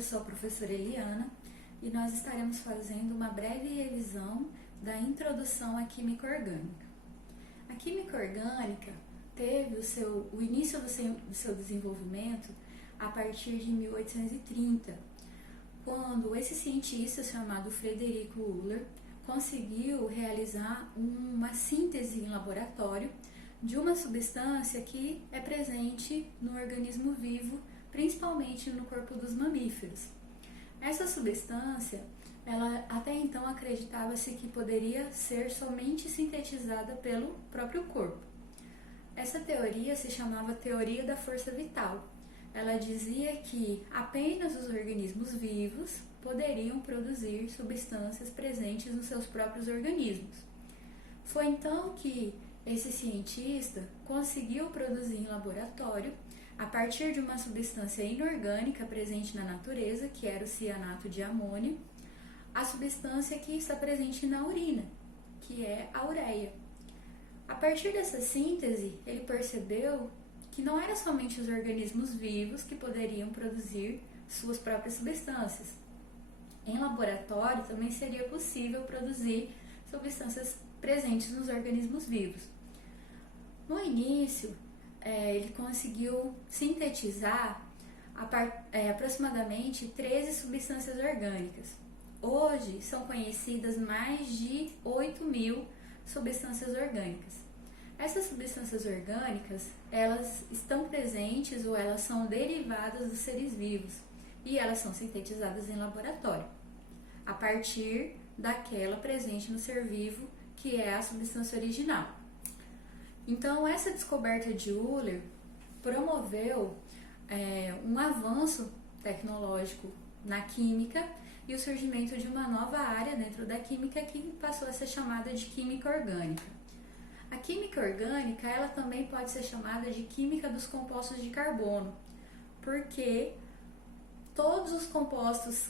eu sou a professora Eliana e nós estaremos fazendo uma breve revisão da introdução à química orgânica. A química orgânica teve o início do seu desenvolvimento a partir de 1830, quando esse cientista chamado Frederico Uller conseguiu realizar uma síntese em laboratório de uma substância que é presente no organismo vivo, principalmente no corpo dos mamíferos. Essa substância, ela até então acreditava-se que poderia ser somente sintetizada pelo próprio corpo. Essa teoria se chamava teoria da força vital. Ela dizia que apenas os organismos vivos poderiam produzir substâncias presentes nos seus próprios organismos. Foi então que esse cientista conseguiu produzir em laboratório, a partir de uma substância inorgânica presente na natureza, que era o cianato de amônio, a substância que está presente na urina, que é a ureia. A partir dessa síntese, ele percebeu que não eram somente os organismos vivos que poderiam produzir suas próprias substâncias. Em laboratório também seria possível produzir substâncias presentes nos organismos vivos. No início, ele conseguiu sintetizar aproximadamente 13 substâncias orgânicas. Hoje são conhecidas mais de 8.000 substâncias orgânicas. Essas substâncias orgânicas, elas estão presentes ou elas são derivadas dos seres vivos e elas são sintetizadas em laboratório, a partir daquela presente no ser vivo, que é a substância original. Então, essa descoberta de Uller promoveu um avanço tecnológico na química e o surgimento de uma nova área dentro da química que passou a ser chamada de química orgânica. A química orgânica, ela também pode ser chamada de química dos compostos de carbono, porque todos os compostos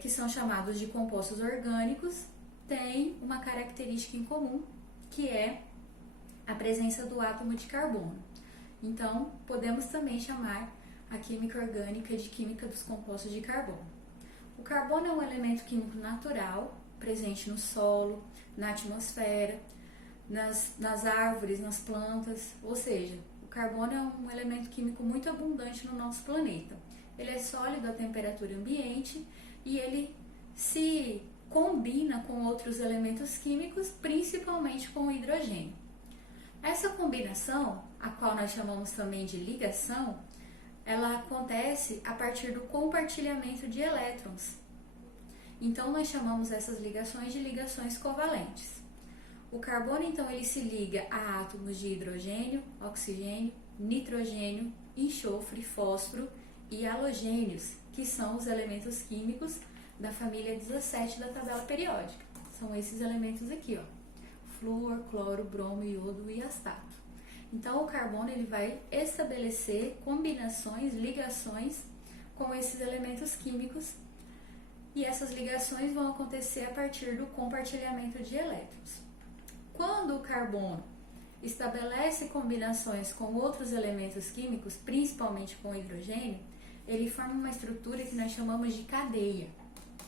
que são chamados de compostos orgânicos têm uma característica em comum, que é a presença do átomo de carbono. Então, podemos também chamar a química orgânica de química dos compostos de carbono. O carbono é um elemento químico natural, presente no solo, na atmosfera, nas árvores, nas plantas, ou seja, o carbono é um elemento químico muito abundante no nosso planeta. Ele é sólido à temperatura ambiente e ele se combina com outros elementos químicos, principalmente com o hidrogênio. Essa combinação, a qual nós chamamos também de ligação, ela acontece a partir do compartilhamento de elétrons. Então, nós chamamos essas ligações de ligações covalentes. O carbono, então, ele se liga a átomos de hidrogênio, oxigênio, nitrogênio, enxofre, fósforo e halogênios, que são os elementos químicos da família 17 da tabela periódica. São esses elementos aqui, ó. Flúor, cloro, bromo, iodo e astato. Então, o carbono ele vai estabelecer combinações, ligações com esses elementos químicos e essas ligações vão acontecer a partir do compartilhamento de elétrons. Quando o carbono estabelece combinações com outros elementos químicos, principalmente com o hidrogênio, ele forma uma estrutura que nós chamamos de cadeia,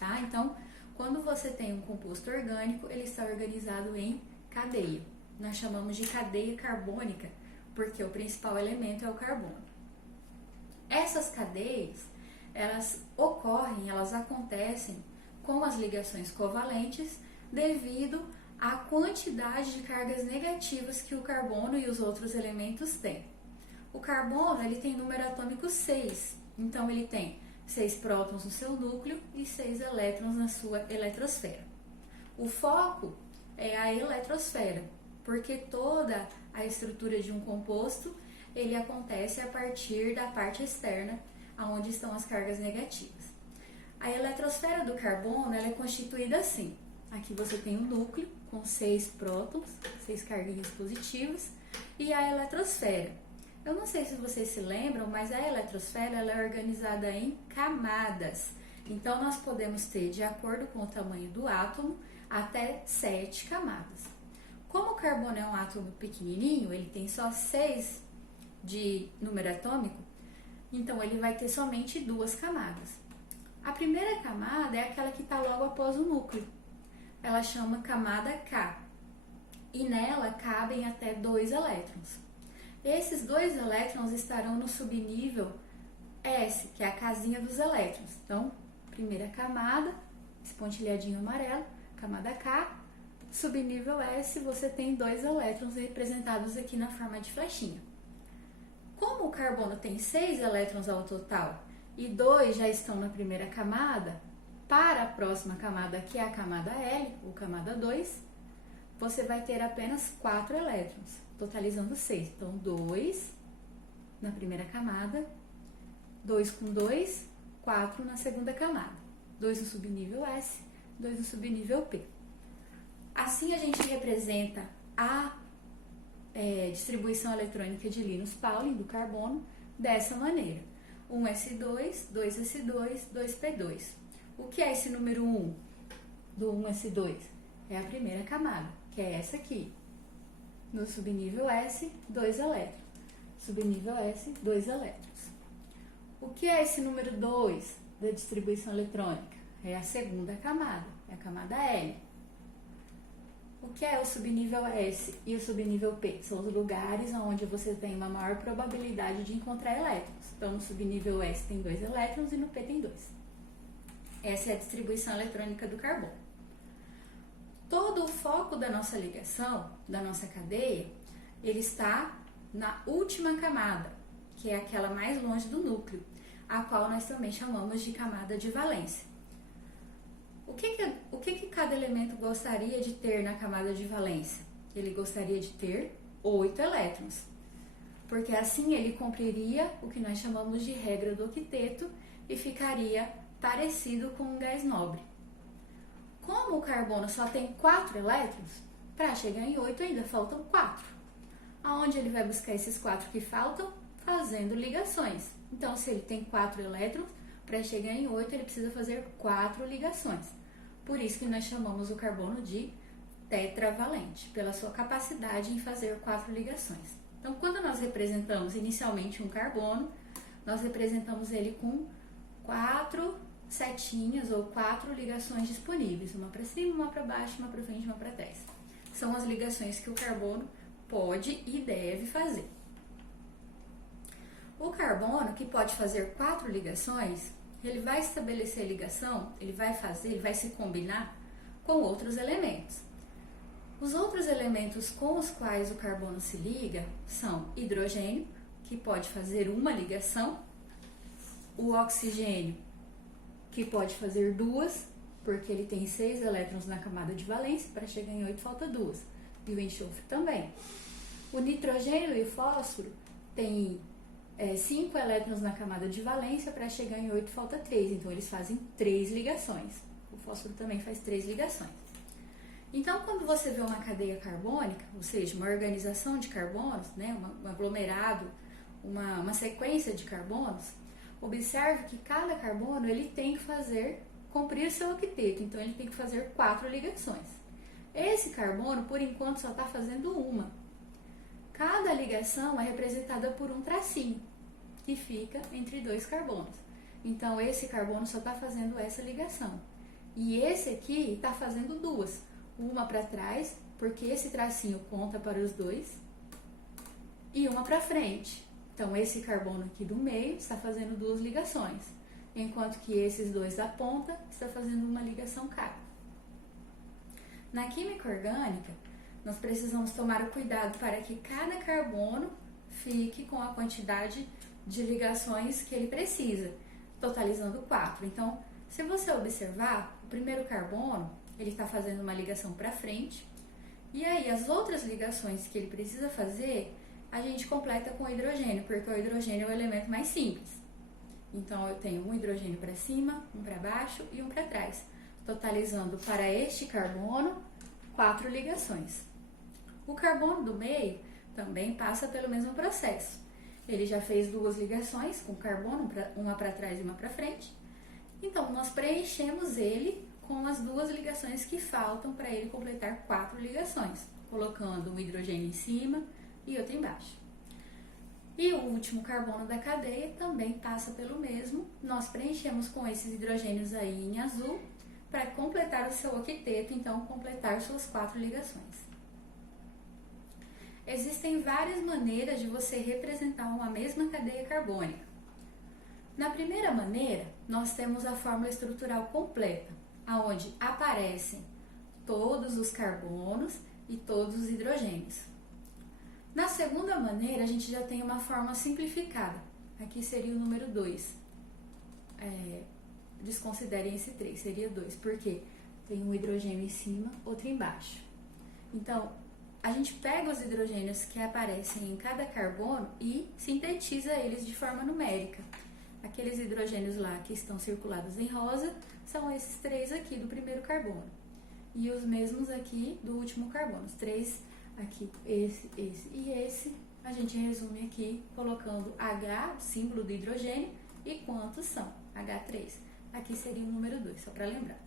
tá? Então, quando você tem um composto orgânico, ele está organizado em cadeia. Nós chamamos de cadeia carbônica, porque o principal elemento é o carbono. Essas cadeias, elas acontecem com as ligações covalentes devido à quantidade de cargas negativas que o carbono e os outros elementos têm. O carbono, ele tem número atômico 6, então ele tem 6 prótons no seu núcleo e 6 elétrons na sua eletrosfera. O foco é a eletrosfera, porque toda a estrutura de um composto, ele acontece a partir da parte externa, onde estão as cargas negativas. A eletrosfera do carbono, ela é constituída assim. Aqui você tem um núcleo com 6 prótons, 6 carguinhas positivas, e a eletrosfera. Eu não sei se vocês se lembram, mas a eletrosfera ela é organizada em camadas. Então, nós podemos ter, de acordo com o tamanho do átomo, até 7 camadas. Como o carbono é um átomo pequenininho, ele tem só 6 de número atômico, então ele vai ter somente 2 camadas. A primeira camada é aquela que está logo após o núcleo. Ela chama camada K. E nela cabem até 2 elétrons. Esses 2 elétrons estarão no subnível S, que é a casinha dos elétrons. Então, primeira camada, esse pontilhadinho amarelo, camada K, subnível S, você tem 2 elétrons representados aqui na forma de flechinha. Como o carbono tem 6 elétrons ao total e 2 já estão na primeira camada, para a próxima camada, que é a camada L, ou camada 2, você vai ter apenas 4 elétrons, totalizando 6. Então, 2 na primeira camada, 2 com 2, 4 na segunda camada. 2 no subnível S, 2 no subnível P. Assim, a gente representa a distribuição eletrônica de Linus Pauling, do carbono, dessa maneira. 1s2, 2s2, 2p2. O que é esse número 1 do 1s2? É a primeira camada, que é essa aqui. No subnível S, 2 elétrons. Subnível S, 2 elétrons. O que é esse número 2 da distribuição eletrônica? É a segunda camada, é a camada L. O que é o subnível S e o subnível P? São os lugares onde você tem uma maior probabilidade de encontrar elétrons. Então, no subnível S tem 2 elétrons e no P tem 2. Essa é a distribuição eletrônica do carbono. Todo o foco da nossa ligação, da nossa cadeia, ele está na última camada, que é aquela mais longe do núcleo, a qual nós também chamamos de camada de valência. O que cada elemento gostaria de ter na camada de valência? Ele gostaria de ter 8 elétrons, porque assim ele cumpriria o que nós chamamos de regra do octeto e ficaria parecido com um gás nobre. Como o carbono só tem 4 elétrons, para chegar em 8 ainda faltam 4. Aonde ele vai buscar esses 4 que faltam? Fazendo ligações. Então, se ele tem 4 elétrons, para chegar em 8 ele precisa fazer 4 ligações. Por isso que nós chamamos o carbono de tetravalente, pela sua capacidade em fazer 4 ligações. Então, quando nós representamos inicialmente um carbono, nós representamos ele com 4 setinhas ou 4 ligações disponíveis, uma para cima, uma para baixo, uma para frente, uma para trás. São as ligações que o carbono pode e deve fazer. O carbono, que pode fazer 4 ligações, ele vai estabelecer ligação, ele vai se combinar com outros elementos. Os outros elementos com os quais o carbono se liga são hidrogênio, que pode fazer uma ligação, o oxigênio, que pode fazer 2, porque ele tem 6 elétrons na camada de valência, para chegar em 8 falta 2, e o enxofre também. O nitrogênio e o fósforo têm 5 elétrons na camada de valência, para chegar em 8 falta 3, então eles fazem 3 ligações. O fósforo também faz 3 ligações. Então, quando você vê uma cadeia carbônica, ou seja, uma organização de carbonos, né, um aglomerado, uma sequência de carbonos, observe que cada carbono ele tem que cumprir seu octeto, então ele tem que fazer 4 ligações. Esse carbono, por enquanto, só está fazendo uma. Cada ligação é representada por um tracinho, que fica entre 2 carbonos. Então, esse carbono só está fazendo essa ligação. E esse aqui está fazendo 2. Uma para trás, porque esse tracinho conta para os 2, e uma para frente. Então, esse carbono aqui do meio está fazendo 2 ligações, enquanto que esses 2 da ponta está fazendo uma ligação cada. Na química orgânica, nós precisamos tomar o cuidado para que cada carbono fique com a quantidade de ligações que ele precisa, totalizando 4. Então, se você observar, o primeiro carbono, ele está fazendo uma ligação para frente, e aí as outras ligações que ele precisa fazer, a gente completa com o hidrogênio, porque o hidrogênio é o elemento mais simples. Então, eu tenho um hidrogênio para cima, um para baixo e um para trás, totalizando para este carbono 4 ligações. O carbono do meio também passa pelo mesmo processo. Ele já fez 2 ligações com carbono, uma para trás e uma para frente. Então, nós preenchemos ele com as 2 ligações que faltam para ele completar 4 ligações, colocando um hidrogênio em cima e outro embaixo. E o último carbono da cadeia também passa pelo mesmo. Nós preenchemos com esses hidrogênios aí em azul para completar o seu octeto, então completar suas 4 ligações. Existem várias maneiras de você representar uma mesma cadeia carbônica. Na primeira maneira, nós temos a fórmula estrutural completa, onde aparecem todos os carbonos e todos os hidrogênios. Na segunda maneira, a gente já tem uma fórmula simplificada. Aqui seria o número 2. Desconsiderem esse 3, seria 2, porque tem um hidrogênio em cima, outro embaixo. Então, a gente pega os hidrogênios que aparecem em cada carbono e sintetiza eles de forma numérica. Aqueles hidrogênios lá que estão circulados em rosa são esses 3 aqui do primeiro carbono. E os mesmos aqui do último carbono. Os 3 aqui, esse e esse, a gente resume aqui colocando H, o símbolo do hidrogênio, e quantos são? H3. Aqui seria o número 2, só para lembrar.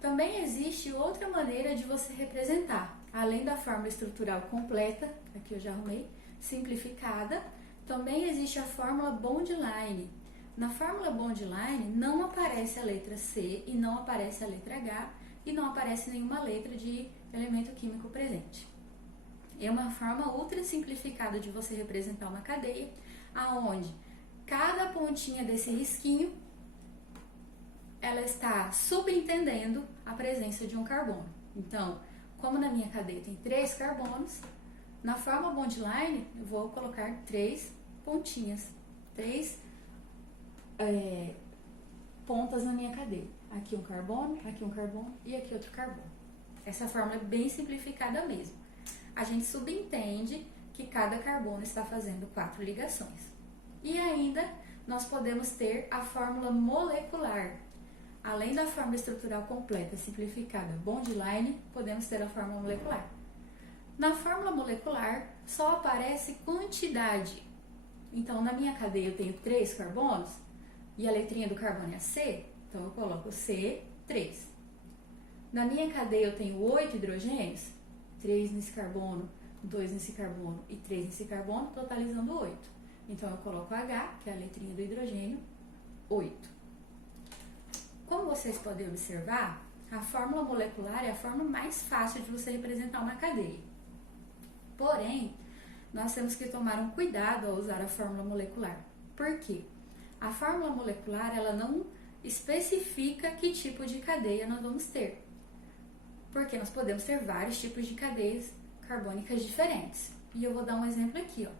Também existe outra maneira de você representar, além da fórmula estrutural completa, aqui eu já arrumei, simplificada, também existe a fórmula Bond-Line. Na fórmula Bond-Line não aparece a letra C e não aparece a letra H e não aparece nenhuma letra de elemento químico presente. É uma forma ultra simplificada de você representar uma cadeia, aonde cada pontinha desse risquinho ela está subentendendo a presença de um carbono. Então, como na minha cadeia tem 3 carbonos, na forma Bond-Line eu vou colocar 3 pontinhas, 3 pontas na minha cadeia. Aqui um carbono e aqui outro carbono. Essa fórmula é bem simplificada mesmo. A gente subentende que cada carbono está fazendo 4 ligações. E ainda nós podemos ter a fórmula molecular. Além da fórmula estrutural completa simplificada Bond-Line, podemos ter a fórmula molecular. Na fórmula molecular só aparece quantidade. Então, na minha cadeia eu tenho 3 carbonos e a letrinha do carbono é C, então eu coloco C3. Na minha cadeia eu tenho 8 hidrogênios, 3 nesse carbono, 2 nesse carbono e 3 nesse carbono, totalizando 8. Então eu coloco H, que é a letrinha do hidrogênio, 8. Como vocês podem observar, a fórmula molecular é a forma mais fácil de você representar uma cadeia. Porém, nós temos que tomar um cuidado ao usar a fórmula molecular. Por quê? A fórmula molecular ela não especifica que tipo de cadeia nós vamos ter. Porque nós podemos ter vários tipos de cadeias carbônicas diferentes. E eu vou dar um exemplo aqui, ó.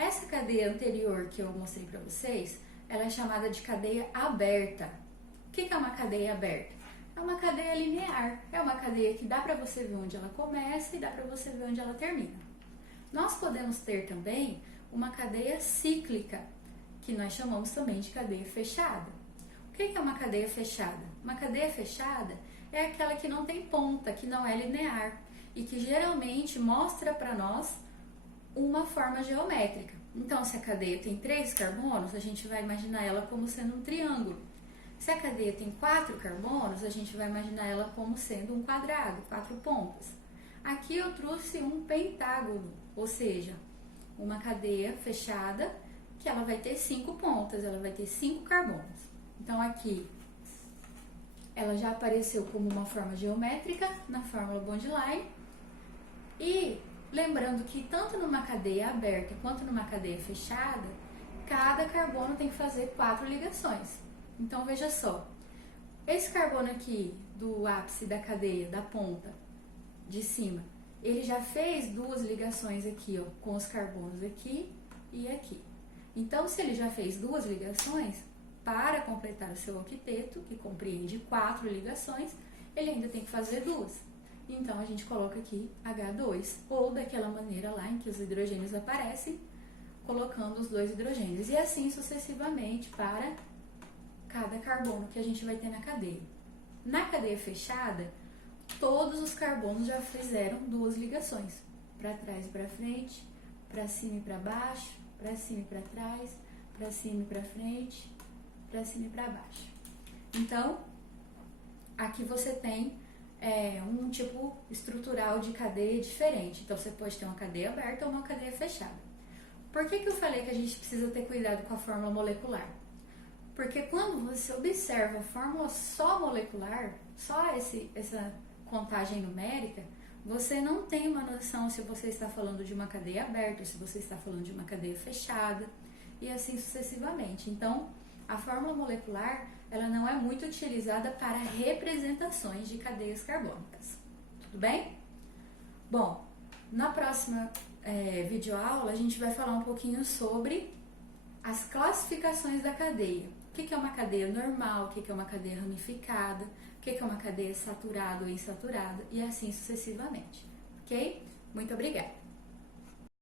Essa cadeia anterior que eu mostrei para vocês, ela é chamada de cadeia aberta. O que é uma cadeia aberta? É uma cadeia linear. É uma cadeia que dá para você ver onde ela começa e dá para você ver onde ela termina. Nós podemos ter também uma cadeia cíclica, que nós chamamos também de cadeia fechada. O que é uma cadeia fechada? Uma cadeia fechada é aquela que não tem ponta, que não é linear e que geralmente mostra para nós uma forma geométrica. Então, se a cadeia tem 3 carbonos, a gente vai imaginar ela como sendo um triângulo. Se a cadeia tem 4 carbonos, a gente vai imaginar ela como sendo um quadrado, 4 pontas. Aqui eu trouxe um pentágono, ou seja, uma cadeia fechada que ela vai ter 5 pontas, ela vai ter 5 carbonos. Então aqui ela já apareceu como uma forma geométrica na fórmula Bond-Line. E lembrando que tanto numa cadeia aberta quanto numa cadeia fechada, cada carbono tem que fazer 4 ligações. Então veja só, esse carbono aqui do ápice da cadeia, da ponta de cima, ele já fez 2 ligações aqui, ó, com os carbonos aqui e aqui. Então, se ele já fez 2 ligações, para completar o seu octeto, que compreende 4 ligações, ele ainda tem que fazer 2. Então, a gente coloca aqui H2, ou daquela maneira lá em que os hidrogênios aparecem, colocando os 2 hidrogênios. E assim sucessivamente para cada carbono que a gente vai ter na cadeia. Na cadeia fechada, todos os carbonos já fizeram 2 ligações, para trás e para frente, para cima e para baixo, para cima e para trás, para cima e para frente, para cima e para baixo. Então, aqui você tem um tipo estrutural de cadeia diferente. Então, você pode ter uma cadeia aberta ou uma cadeia fechada. Por que eu falei que a gente precisa ter cuidado com a fórmula molecular? Porque quando você observa a fórmula só molecular, só essa contagem numérica, você não tem uma noção se você está falando de uma cadeia aberta, se você está falando de uma cadeia fechada, e assim sucessivamente. Então, a fórmula molecular, ela não é muito utilizada para representações de cadeias carbônicas. Tudo bem? Bom, na próxima videoaula, a gente vai falar um pouquinho sobre as classificações da cadeia. O que é uma cadeia normal, o que é uma cadeia ramificada, o que é uma cadeia saturada ou insaturada, e assim sucessivamente. Ok? Muito obrigada!